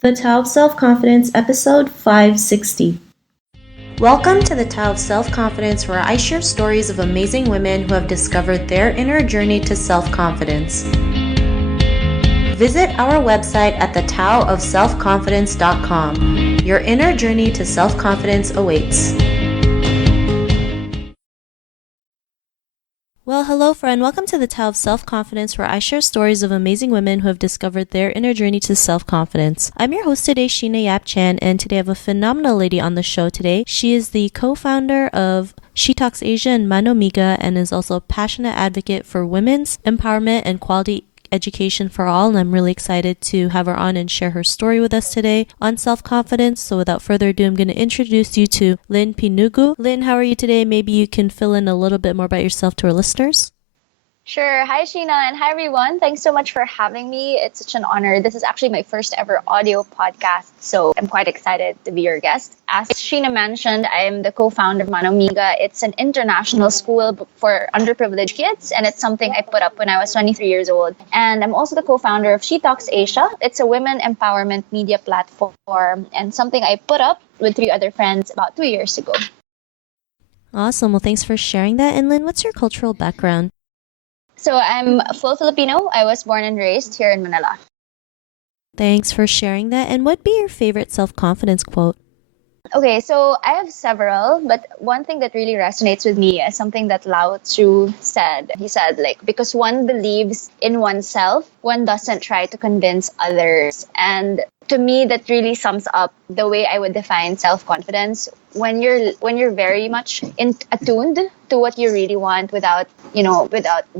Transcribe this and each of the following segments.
The Tao of Self-Confidence, episode 560. Welcome to the Tao of Self-Confidence, where I share stories of amazing women who have discovered their inner journey to self-confidence. Visit our website at thetaoofselfconfidence.com. Your inner journey to self-confidence awaits. Well, hello, friend. Welcome to the Tao of Self-Confidence, where I share stories of amazing women who have discovered their inner journey to self-confidence. I'm your host today, Sheena Yap Chan, and today I have a phenomenal lady on the show today. She is the co-founder of She Talks Asia and Mano Amiga, and is also a passionate advocate for women's empowerment and quality education for all, and I'm really excited to have her on and share her story with us today on self-confidence. So without further ado, I'm going to introduce you to Lynn Pinugu. Lynn, how are you today? Maybe you can fill in a little bit more about yourself to our listeners. Sure. Hi, Sheena, and hi, everyone. Thanks so much for having me. It's such an honor. This is actually my first ever audio podcast, so I'm quite excited to be your guest. As Sheena mentioned, I'm the co-founder of Mano Amiga. It's an international school for underprivileged kids, and it's something I put up when I was 23 years old. And I'm also the co-founder of She Talks Asia. It's a women empowerment media platform, and something I put up with 3 other friends about 2 years ago. Awesome. Well, thanks for sharing that. And Lynn, what's your cultural background? So I'm full Filipino. I was born and raised here in Manila. Thanks for sharing that. And what'd be your favorite self-confidence quote? Okay, so I have several, but one thing that really resonates with me is something that Lao Tzu said. He said, because one believes in oneself, one doesn't try to convince others. And to me, that really sums up the way I would define self-confidence. When you're very much attuned to what you really want without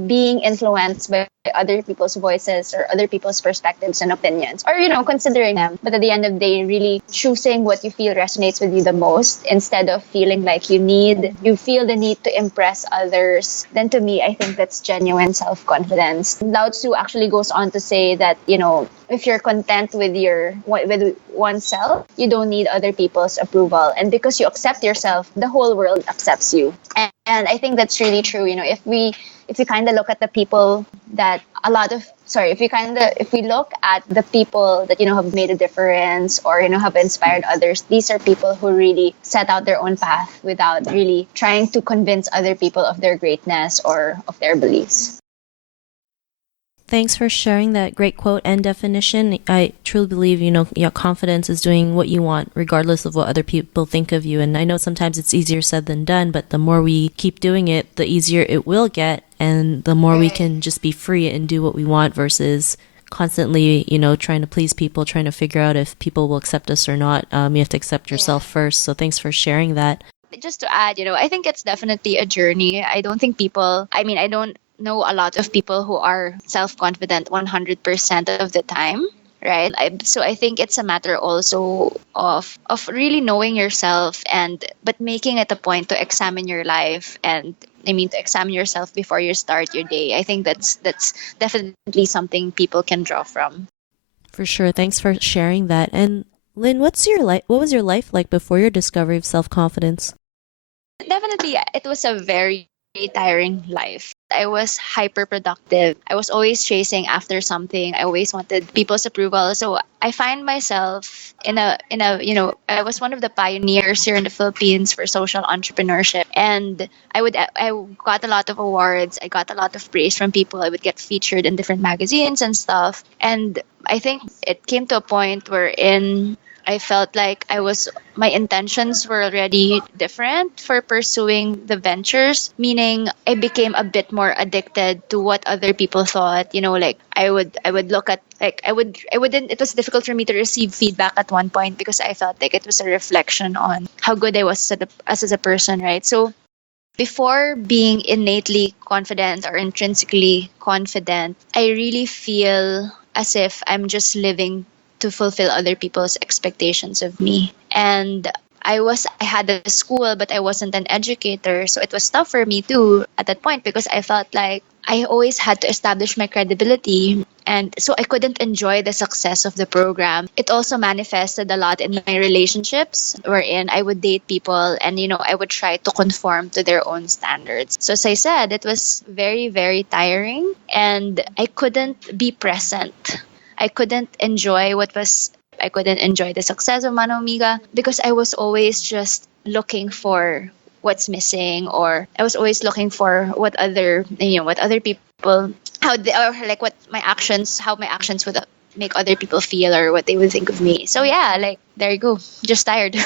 being influenced by other people's voices or other people's perspectives and opinions, or considering them, but at the end of the day really choosing what you feel resonates with you the most, instead of feeling like you feel the need to impress others. Then to me, I think that's genuine self-confidence. Lao Tzu actually goes on to say that if you're content with oneself, you don't need other people's approval, and because you accept yourself, the whole world accepts you. And I think that's really true. If we kind of look at the people that if we look at the people that have made a difference, or have inspired others, these are people who really set out their own path without really trying to convince other people of their greatness or of their beliefs. Thanks for sharing that great quote and definition. I truly believe, your confidence is doing what you want, regardless of what other people think of you. And I know sometimes it's easier said than done, but the more we keep doing it, the easier it will get. And the more we can just be free and do what we want versus constantly, trying to please people, trying to figure out if people will accept us or not. You have to accept yourself first. So thanks for sharing that. Just to add, I think it's definitely a journey. I don't know a lot of people who are self-confident 100% of the time, right? So I think it's a matter also of really knowing yourself, but making it a point to examine your life, and to examine yourself before you start your day. I think that's definitely something people can draw from. For sure. Thanks for sharing that. And Lynn, what was your life like before your discovery of self-confidence? Definitely, it was a very tiring life. I was hyper productive. I was always chasing after something. I always wanted people's approval. So I find myself I was one of the pioneers here in the Philippines for social entrepreneurship. And I got a lot of awards. I got a lot of praise from people. I would get featured in different magazines and stuff. And I think it came to a point wherein I felt like my intentions were already different for pursuing the ventures, meaning I became a bit more addicted to what other people thought. I would look at, it was difficult for me to receive feedback at one point, because I felt like it was a reflection on how good I was as a person, right? So before being innately confident or intrinsically confident, I really feel as if I'm just living to fulfill other people's expectations of me. And I had a school, but I wasn't an educator. So it was tough for me too at that point, because I felt like I always had to establish my credibility. And so I couldn't enjoy the success of the program. It also manifested a lot in my relationships, wherein I would date people and, I would try to conform to their own standards. So as I said, it was very, very tiring, and I couldn't be present. I couldn't enjoy what was I couldn't enjoy the success of Mano Amiga because I was always just looking for what's missing, or I was always looking for what other people, how they, or like what my actions, how my actions would make other people feel, or what they would think of me. So yeah, like there you go. Just tired.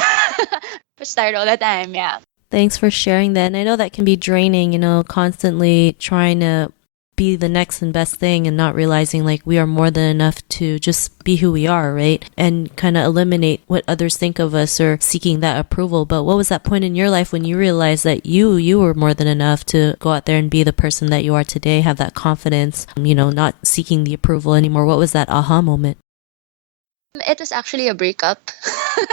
Just tired all the time. Yeah. Thanks for sharing that. And I know that can be draining, constantly trying to be the next and best thing and not realizing like we are more than enough to just be who we are, right? And kind of eliminate what others think of us or seeking that approval. But what was that point in your life when you realized that you were more than enough to go out there and be the person that you are today, have that confidence, not seeking the approval anymore? What was that aha moment? It was actually a breakup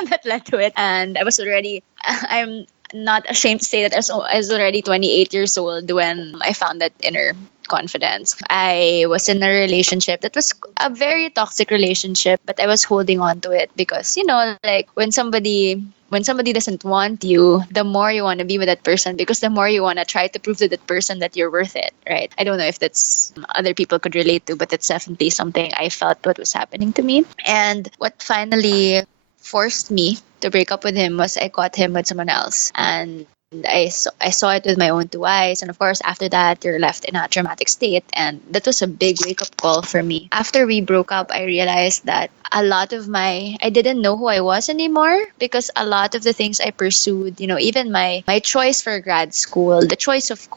that led to it. And I'm not ashamed to say that I was already 28 years old when I found that inner confidence. I was in a relationship that was a very toxic relationship, but I was holding on to it because, like when somebody doesn't want you, the more you want to be with that person, because the more you want to try to prove to that person that you're worth it, right? I don't know if that's other people could relate to, but it's definitely something I felt what was happening to me. And what finally forced me to break up with him was I caught him with someone else. And I saw it with my own two eyes. And of course, after that, you're left in a traumatic state. And that was a big wake up call for me. After we broke up, I realized that I didn't know who I was anymore, because a lot of the things I pursued, even my choice for grad school, the choice of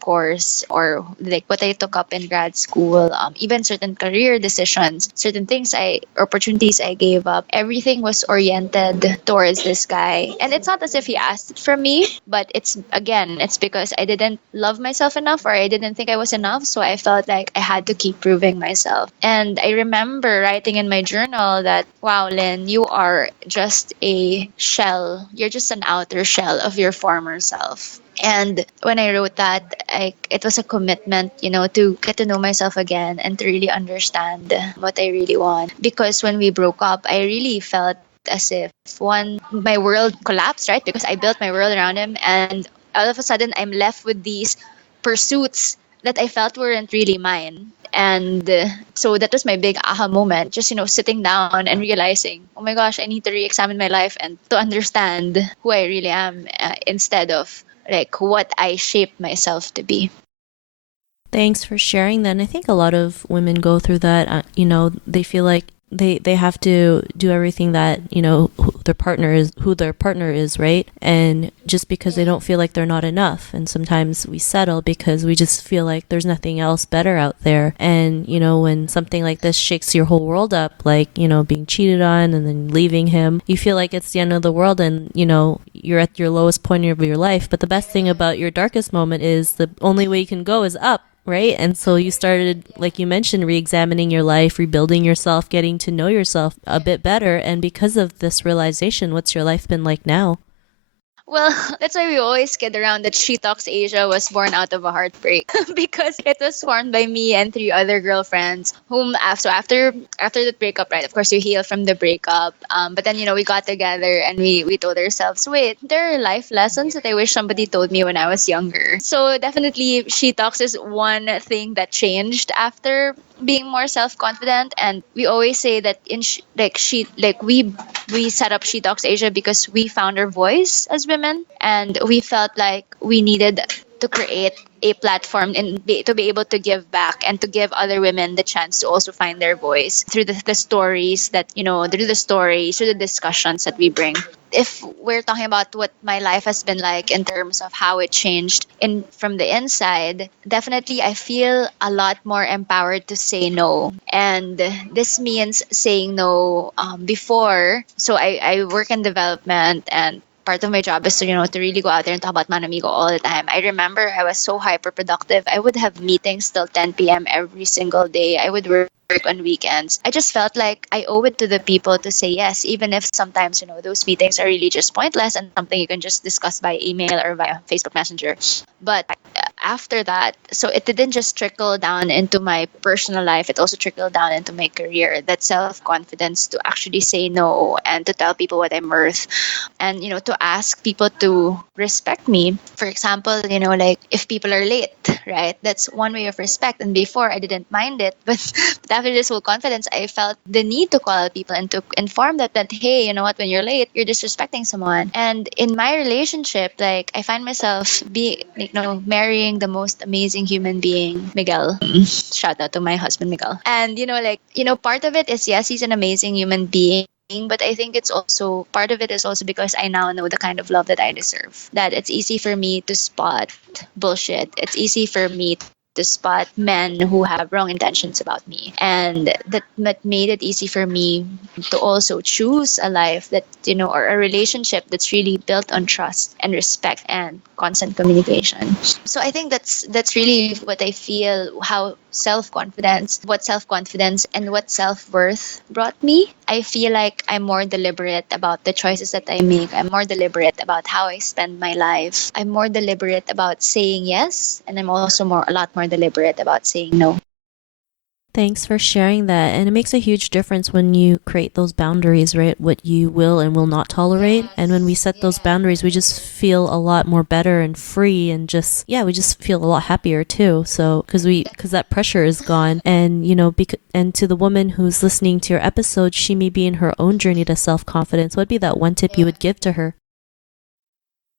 course, or like what I took up in grad school, even certain career decisions, certain opportunities I gave up, everything was oriented towards this guy. And it's not as if he asked it from me, but it's because I didn't love myself enough, or I didn't think I was enough. So I felt like I had to keep proving myself. And I remember writing in my journal that, wow, Lynn, you are just a shell. You're just an outer shell of your former self. And when I wrote that, it was a commitment, to get to know myself again and to really understand what I really want. Because when we broke up, I really felt as if my world collapsed, right? Because I built my world around him, and all of a sudden I'm left with these pursuits that I felt weren't really mine. And so that was my big aha moment, just, sitting down and realizing, oh my gosh, I need to re-examine my life and to understand who I really am, instead of like what I shaped myself to be. Thanks for sharing that. And I think a lot of women go through that. They feel like they have to do everything that who their partner is, right? And just because they don't feel like they're not enough, and sometimes we settle because we just feel like there's nothing else better out there. And when something like this shakes your whole world up, like being cheated on and then leaving him, you feel like it's the end of the world, and you're at your lowest point of your life. But the best thing about your darkest moment is the only way you can go is up, right? And so you started, like you mentioned, re-examining your life, rebuilding yourself, getting to know yourself a bit better. And because of this realization, what's your life been like now? Well, that's why we always kid around that She Talks Asia was born out of a heartbreak because it was formed by me and three other girlfriends whom after the breakup, right? Of course, you heal from the breakup, but then we got together and we told ourselves, wait, there are life lessons that I wish somebody told me when I was younger. So definitely, She Talks is one thing that changed after being more self-confident. And we always say that we set up She Talks Asia because we found our voice as women, and we felt like we needed to create a platform and to be able to give back and to give other women the chance to also find their voice through the stories through the discussions that we bring. If we're talking about what my life has been like in terms of how it changed from the inside, definitely I feel a lot more empowered to say no. And this means saying no before. So I work in development, and part of my job is to really go out there and talk about Mano Amiga all the time. I remember I was so hyper productive. I would have meetings till 10 p.m. every single day. I would work on weekends. I just felt like I owe it to the people to say yes, even if sometimes those meetings are really just pointless and something you can just discuss by email or via Facebook Messenger. But after that, so it didn't just trickle down into my personal life, it also trickled down into my career. That self-confidence to actually say no and to tell people what I'm worth, and to ask people to respect me. For example, like if people are late, right? That's one way of respect. And before, I didn't mind it. But after this whole confidence, I felt the need to call out people and to inform that, hey, you know what, when you're late, you're disrespecting someone. And in my relationship, like, I find myself marrying the most amazing human being, Miguel. Shout out to my husband, Miguel. And, part of it is, yes, he's an amazing human being. But I think it's also part of it is also because I now know the kind of love that I deserve. That it's easy for me to spot bullshit. It's easy for me to spot men who have wrong intentions about me. And that made it easy for me to also choose a life that, or a relationship that's really built on trust and respect and constant communication. So I think that's really what I feel, how what self-confidence and what self-worth brought me. I feel like I'm more deliberate about the choices that I make. I'm more deliberate about how I spend my life. I'm more deliberate about saying yes, and I'm also a lot more deliberate about saying no. Thanks for sharing that. And it makes a huge difference when you create those boundaries, right? What you will and will not tolerate. And when we set those boundaries, we just feel a lot more better and free, and we just feel a lot happier too. So, because that pressure is gone. And, and to the woman who's listening to your episode, she may be in her own journey to self-confidence. What would be that one tip you would give to her?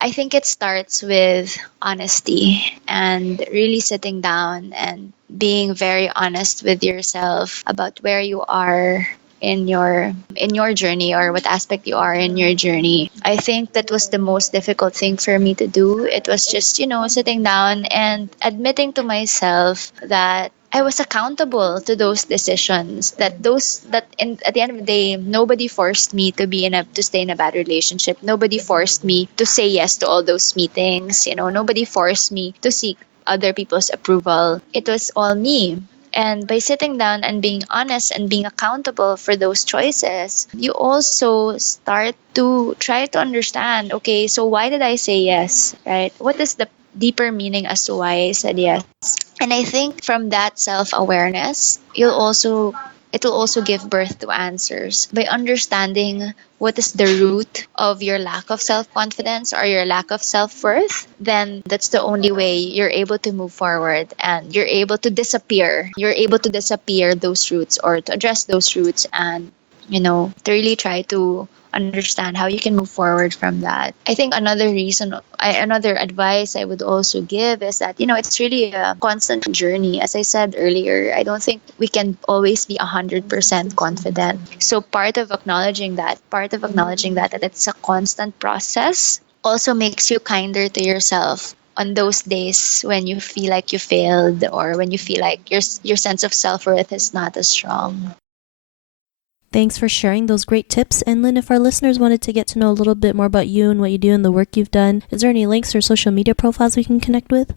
I think it starts with honesty and really sitting down and being very honest with yourself about where you are in your journey, or what aspect you are in your journey. I think that was the most difficult thing for me to do. It was just, sitting down and admitting to myself that I was accountable to those decisions. At the end of the day, nobody forced me to stay in a bad relationship. Nobody forced me to say yes to all those meetings. Nobody forced me to seek other people's approval. It was all me. And by sitting down and being honest and being accountable for those choices, you also start to try to understand, okay, so why did I say yes, right? What is the deeper meaning as to why I said yes? And I think from that self-awareness, it will also give birth to answers. By understanding what is the root of your lack of self-confidence or your lack of self-worth, then that's the only way you're able to move forward, and you're able to disappear. You're able to disappear those roots, or to address those roots, and, to really try to understand how you can move forward from that. I think another advice I would also give is that, it's really a constant journey. As I said earlier, I don't think we can always be 100% confident. So part of acknowledging that it's a constant process also makes you kinder to yourself on those days when you feel like you failed, or when you feel like your sense of self-worth is not as strong. Thanks for sharing those great tips. And Lynn, if our listeners wanted to get to know a little bit more about you and what you do and the work you've done, is there any links or social media profiles we can connect with?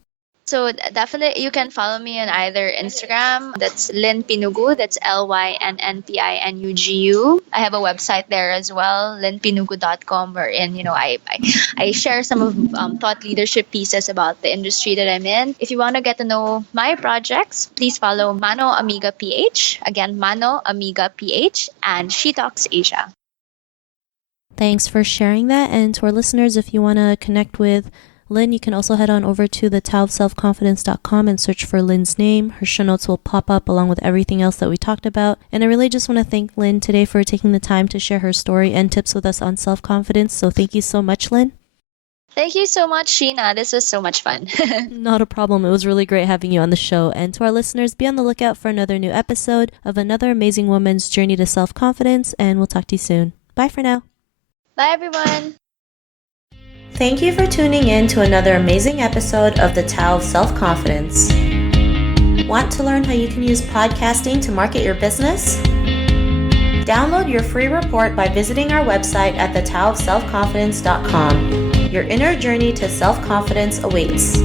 So definitely you can follow me on either Instagram, that's Lynn Pinugu, that's LYNNPINUGU. I have a website there as well, lynnpinugu.com, wherein, I share some of thought leadership pieces about the industry that I'm in. If you want to get to know my projects, please follow Mano Amiga PH, again, Mano Amiga PH, and She Talks Asia. Thanks for sharing that. And to our listeners, if you want to connect with Lynn, you can also head on over to thetaoofselfconfidence.com and search for Lynn's name. Her show notes will pop up along with everything else that we talked about. And I really just want to thank Lynn today for taking the time to share her story and tips with us on self-confidence. So thank you so much, Lynn. Thank you so much, Sheena. This was so much fun. Not a problem. It was really great having you on the show. And to our listeners, be on the lookout for another new episode of another amazing woman's journey to self-confidence. And we'll talk to you soon. Bye for now. Bye, everyone. Thank you for tuning in to another amazing episode of the Tao of Self-Confidence. Want to learn how you can use podcasting to market your business? Download your free report by visiting our website at thetaoofselfconfidence.com. Your inner journey to self-confidence awaits.